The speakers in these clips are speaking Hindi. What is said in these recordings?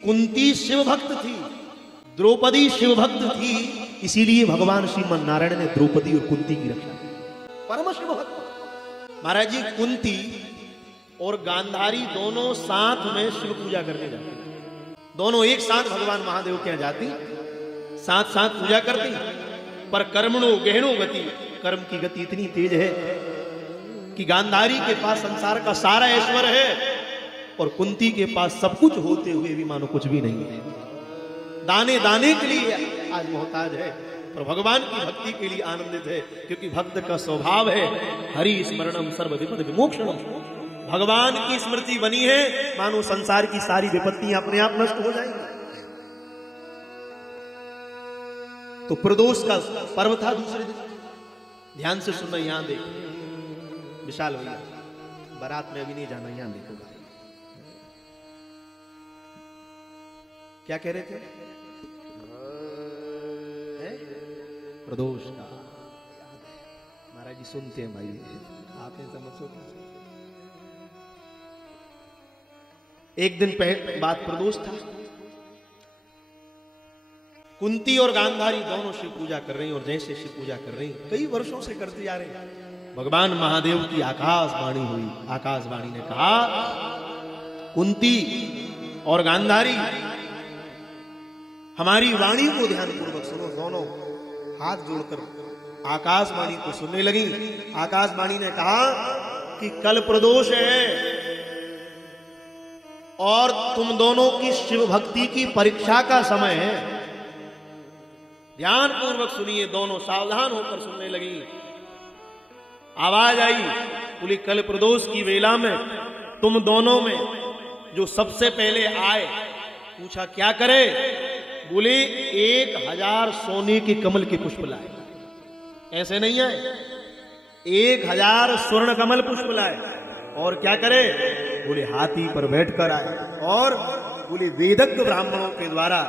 कुंती शिव भक्त थी, द्रौपदी शिव भक्त थी, इसीलिए भगवान श्रीमन नारायण ने द्रौपदी और कुंती की रक्षा की। परम शिव भक्त महाराज जी, कुंती और गांधारी दोनों साथ में शिव पूजा करने जाती, दोनों एक साथ भगवान महादेव के यहाँ जाती, साथ साथ पूजा करती। पर कर्मणो गहनो गति, कर्म की गति इतनी तेज है कि गांधारी के पास संसार का सारा ऐश्वर्य है और कुंती के पास सब कुछ होते हुए भी मानो कुछ भी नहीं है। दाने दाने के लिए आज मोहताज है, पर भगवान की भक्ति के लिए आनंदित है, क्योंकि भक्त का स्वभाव है हरि स्मरणम सर्व विपद विमोक्षणम। भगवान की स्मृति बनी है, मानो संसार की सारी विपत्तियां अपने आप नष्ट हो जाएंगी। तो प्रदोष का पर्व था दूसरे दिन। ध्यान से सुनना, यहां देखो विशाल भैया, बारात में अभी नहीं जाना, यहां देखो क्या कह रहे थे? प्रदोष का महाराज जी सुनते हैं भाई, आप समझ सोचो। एक दिन पहले बात प्रदोष था, कुंती और गांधारी दोनों शिव पूजा कर रही, और जैसे शिव पूजा कर रही कई वर्षों से करते जा रहे हैं, भगवान महादेव की आकाशवाणी हुई। आकाशवाणी ने कहा, कुंती और गांधारी हमारी वाणी को ध्यान पूर्वक सुनो। दोनों हाथ जोड़कर आकाशवाणी को सुनने लगी। आकाशवाणी ने कहा कि कल प्रदोष है और तुम दोनों की शिव भक्ति की परीक्षा का समय है। ध्यान पूर्वक सुनिए, दोनों सावधान होकर सुनने लगी। आवाज आई, बोली कल प्रदोष की वेला में तुम दोनों में जो सबसे पहले आए, पूछा क्या करे? बोले 1000 सोने के कमल के पुष्प लाए। ऐसे नहीं आए, 1000 स्वर्ण कमल पुष्प लाए। और क्या करे? बोले हाथी पर बैठकर आए। और बोले वेदज्ञ ब्राह्मणों के द्वारा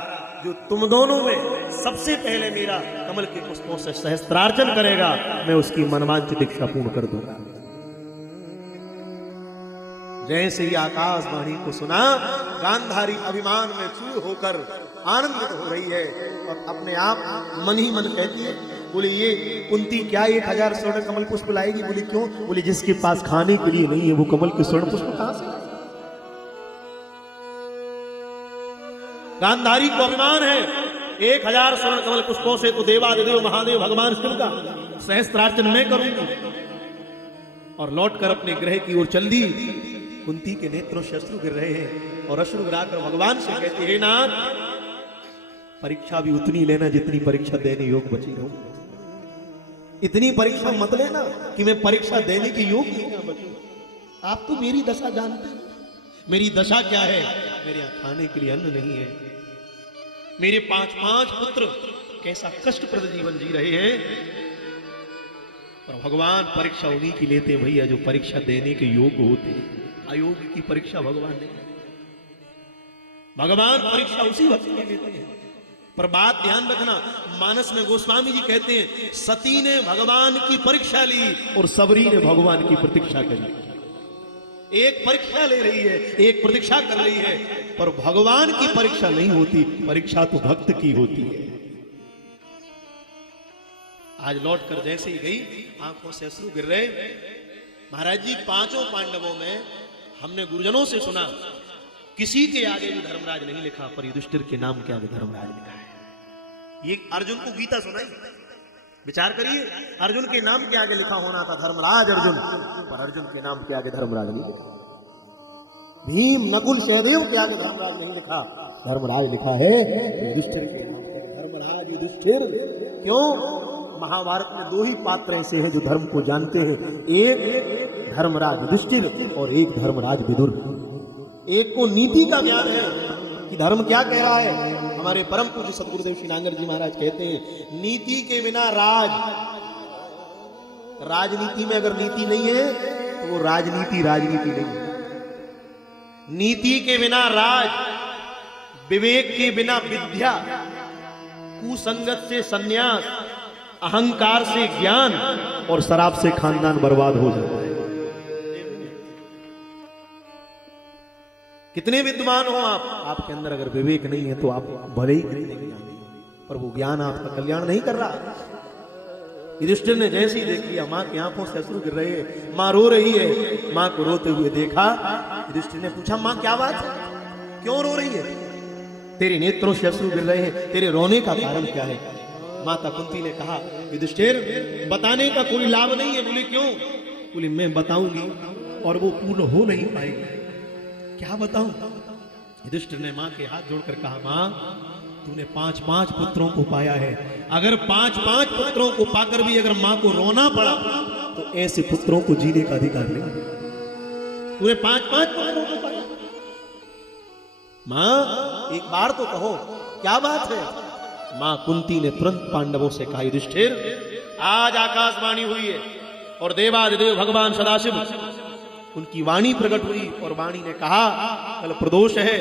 जो तुम दोनों में सबसे पहले मेरा कमल के पुष्पों से सहस्त्रार्चन करेगा, मैं उसकी मनवांछित दीक्षा पूर्ण कर दूंगा। जैसे ही आकाशवाणी को सुना, गांधारी अभिमान में चूर होकर आनंदित हो रही है और अपने आप मन ही मन कहती है, बोले ये कुंती क्या 1000 स्वर्ण कमल पुष्प लाएगी? बोले क्यों? बोले जिसके पास खाने के लिए नहीं है वो कमल के स्वर्ण पुष्प कहां से? गांधारी को अभिमान है, 1000 स्वर्ण कमल पुष्पों से तो देवादिदेव महादेव भगवान शिव का सहस्त्रार्चन मैं करूंगी। और लौटकर अपने ग्रह की ओर चल दी। कुंती के नेत्रों से अश्रु गिर रहे हैं और अश्रु गिराकर भगवान से कहते हैं, नाथ परीक्षा भी उतनी लेना जितनी परीक्षा देने योग बची रहो। इतनी परीक्षा मत लेना कि मैं परीक्षा देने के योग ही ना बचूं। आप तो मेरी दशा जानते हैं, मेरी दशा क्या है? मेरे यहाँ खाने के लिए अन्न नहीं है, मेरे 5 पुत्र कैसा कष्टप्रद जीवन जी रहे हैं। पर भगवान परीक्षा उन्हीं की लेते हैं भैया जो परीक्षा देने के योग्य होते हैं। अयोग्य की परीक्षा भगवान नहीं, भगवान परीक्षा उसी भक्त की लेते हैं। पर बात ध्यान रखना, मानस में गोस्वामी जी कहते हैं, सती ने भगवान की परीक्षा ली और सबरी ने भगवान की प्रतीक्षा करी। एक परीक्षा ले रही है, एक प्रतीक्षा कर रही है, पर भगवान की परीक्षा नहीं होती, परीक्षा तो भक्त की होती है। आज लौट कर जैसे ही गई, आंखों से अश्रु गिर रहे। महाराज जी, 5 पांडवों में हमने गुरुजनों से सुना, किसी के आगे भी धर्मराज नहीं लिखा, पर युधिष्ठिर के नाम के आगे धर्मराज लिखा है। ये अर्जुन को गीता सुनाई, विचार करिए, अर्जुन के नाम के आगे लिखा होना था धर्मराज अर्जुन, पर अर्जुन के नाम के आगे धर्मराज नहीं लिखा। भीम नकुल सहदेव के आगे धर्मराज नहीं लिखा, धर्मराज लिखा है युधिष्ठिर के नाम के आगे धर्मराज युधिष्ठिर। क्यों? महाभारत में 2 ही पात्र ऐसे हैं जो धर्म को जानते हैं, एक धर्मराज युधिष्ठिर और एक धर्मराज विदुर। एक को नीति का ज्ञान है कि धर्म क्या कह रहा है। हमारे परम पूज्य सदगुरुदेव श्री नांगर जी महाराज कहते हैं, नीति के बिना राजनीति में अगर नीति नहीं है तो वो राजनीति नहीं है। नीति के बिना राज, विवेक के बिना विद्या, कुसंगत से संन्यास, अहंकार से ज्ञान और शराब से खानदान बर्बाद हो जाता है। कितने विद्वान हो आप, आपके अंदर अगर विवेक नहीं है तो आप भले ही कितने ज्ञानी, पर वो ज्ञान आपका कल्याण नहीं कर रहा। युधिष्ठिर ने जैसे ही देख लिया मां की आंखों से अश्रु गिर रहे हैं, मां रो रही है, मां को रोते हुए देखा। युधिष्ठिर ने पूछा मां क्या बात है, क्यों रो रही है, तेरे नेत्रों से अश्रु गिर रहे हैं, तेरे रोने का कारण क्या है। माता कुंती ने कहा युधिष्ठिर बताने का कोई लाभ नहीं है। बोले क्यों, बोले मैं बताऊंगी और वो पूर्ण हो नहीं पाएगी, क्या बताऊं। युधिष्ठिर ने मां के हाथ जोड़कर कहा मां तूने 5-5 पुत्रों को पाया है, अगर 5-5 पुत्रों को पाकर भी अगर मां को रोना पड़ा तो ऐसे पुत्रों को जीने का अधिकार नहीं। तूने 5-5 पुत्रों को पाया, मां एक बार तो कहो क्या बात है। मां कुंती ने तुरंत पांडवों से कहा युधिष्ठिर आज आकाशवाणी हुई है और देवादिदेव भगवान सदाशिव उनकी वाणी प्रकट हुई और वाणी ने कहा कल प्रदोष है,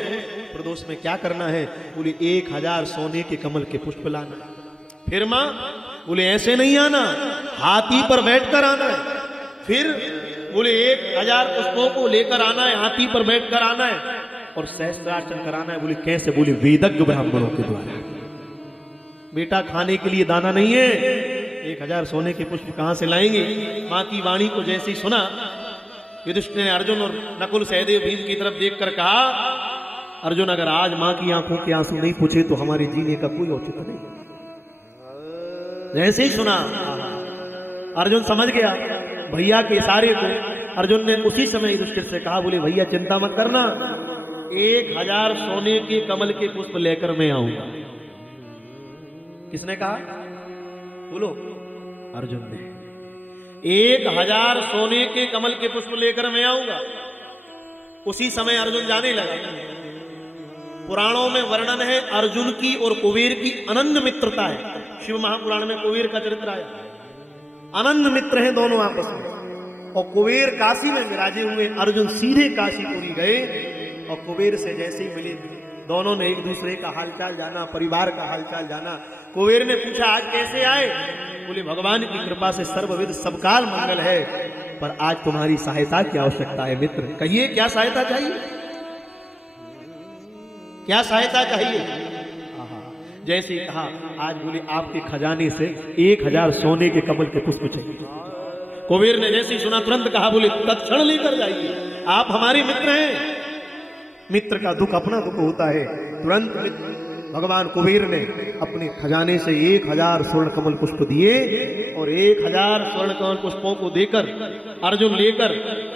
प्रदोष में क्या करना है। बोले 1000 सोने के कमल के पुष्प लाना। फिर मां बोले ऐसे नहीं आना, हाथी पर बैठकर आना है। फिर बोले 1000 पुष्पों को लेकर आना है, हाथी पर बैठकर आना है और सहस्त्रार्चन कराना है। बोले कैसे, बोले वेदज्ञ ब्राह्मणों के द्वारा। बेटा खाने के लिए दाना नहीं है, 1000 सोने के पुष्प कहां से लाएंगे। मां की वाणी को जैसे ही सुना युधिष्ठिर ने अर्जुन और नकुल सहदेव भीम की तरफ देखकर कहा अर्जुन अगर आज मां की आंखों के आंसू नहीं पूछे तो हमारे जीने का कोई औचित्य नहीं। जैसे ही सुना अर्जुन समझ गया भैया के इशारे को। अर्जुन ने उसी समय युधिष्ठिर से कहा बोले भैया चिंता मत करना, 1000 सोने के कमल के पुष्प लेकर मैं आऊंगा। किसने कहा, बोलो, अर्जुन ने। 1000 सोने के कमल के पुष्प लेकर मैं आऊंगा। उसी समय अर्जुन जाने लगा। पुराणों में वर्णन है अर्जुन की और कुबेर की अनन्य मित्रता है। शिव महापुराण में कुबेर का चरित्र आया, अनन्य मित्र हैं दोनों आपस में। और कुबेर काशी में विराजे हुए, अर्जुन सीधे काशीपुरी गए और कुबेर से जैसे ही मिले दोनों ने एक दूसरे का हालचाल जाना, परिवार का हालचाल जाना। कुबेर ने पूछा आज कैसे आए। बोले भगवान की कृपा से सर्वविध सबकाल मंगल है, पर आज तुम्हारी सहायता की आवश्यकता है मित्र। कहिए क्या सहायता चाहिए, क्या सहायता चाहिए। जैसे ही कहा आज बोले आपके खजाने से 1000 सोने के कमल के पुष्प चाहिए। कुबेर ने जैसे ही सुना तुरंत कहा बोले तत्क्षण लेकर जाइए, आप हमारे मित्र हैं। मित्र का दुख अपना दुख होता है। तुरंत भगवान कुबेर ने अपने खजाने से 1000 स्वर्ण कमल पुष्प दिए और 1000 स्वर्ण कमल पुष्पों को देकर अर्जुन लेकर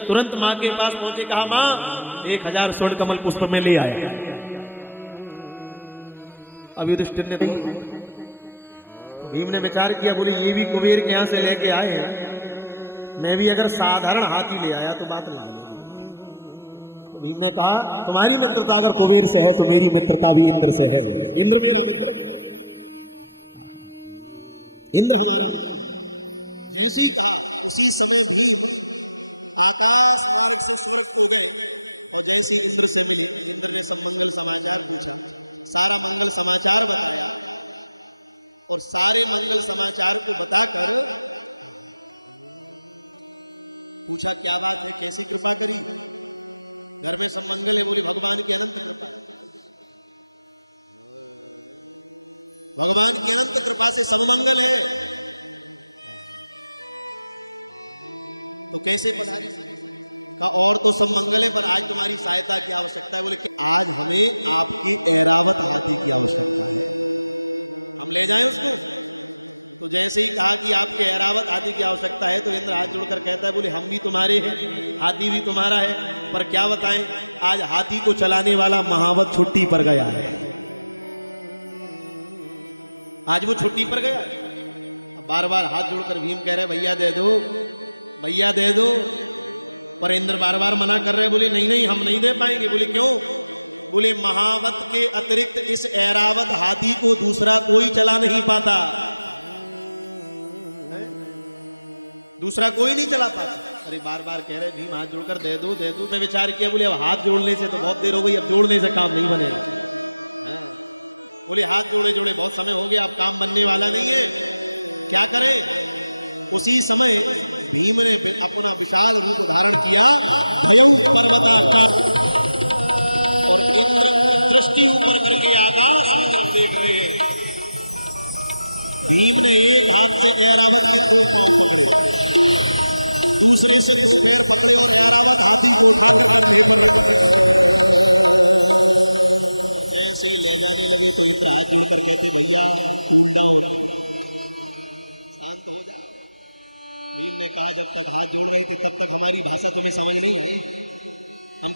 तुरंत मां के पास पहुंचे। कहा मां 1000 स्वर्ण कमल पुष्प में ले आया। अब युधिष्ठिर ने भीम ने विचार किया, बोले ये भी कुबेर के यहां से लेके आए हैं, मैं भी अगर साधारण हाथी ले आया तो बात ला लेगी। तो भीम ने कहा तुम्हारी मित्रता अगर कुबेर से है तो मेरी मित्रता भी इंद्र से है। इंद्र के इंद्र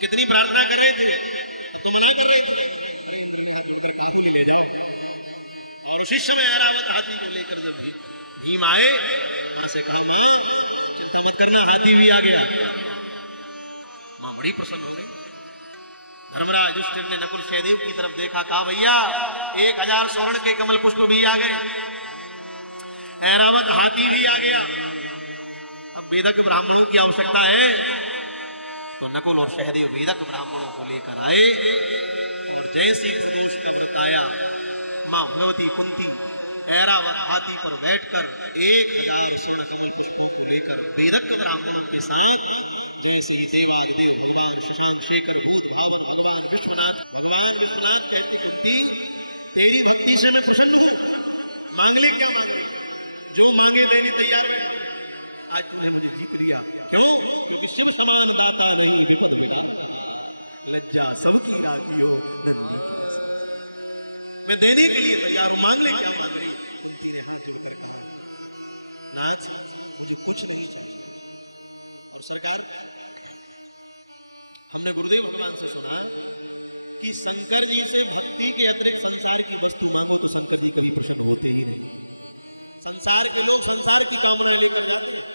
कितनी प्रार्थना कर रहे थे तो मना कर रहे थे बाबू ले जाए और उसी समय ऐरावत हाथी को लेकर जब भीम आए वहां से कहा चिंता मत करना हाथी भी आ गया मां बड़ी प्रसन्न हुई धर्मराज युधिष्ठिर ने नकुल सहदेव की तरफ देखा कहा भैया 1000 स्वर्ण के कमल पुष्प भी आ गए ऐरावत हाथी भी आ गया अब वेदक ब्राह्मणों की आवश्यकता है तो नकुल और सहदेव वेदक ब्राह्मणों को लेकर आए जैसे उसका बताया मां भगवती कुंती ऐरावत हाथी पर बैठकर 1000 स्वर्ण कमल पुष्पों को लेकर वेदक ब्राह्मणों के साथ जैसे देवादेव भगवान शशांक शेखर भगवान विश्वनाथ कहती कुंती तेरी भक्ति से मैं प्रसन्न हूं मांग ले क्या जो मांगे लेने तैयार हूं आज तुझे मुझे जीत लिया क्यों सब समाज लज्जा सबकी आंखियों मैं देने के लिए तैयार हूं मांग ले क्या आज मुझे कुछ नहीं और सरकार हमने गुरुदेव भगवान से सुना कि शंकर जी से भक्ति के अतिरिक्त संसार की वस्तु मांगो तो शंकर जी कभी प्रसन्न होते ही नहीं संसार को संसार को काम वाले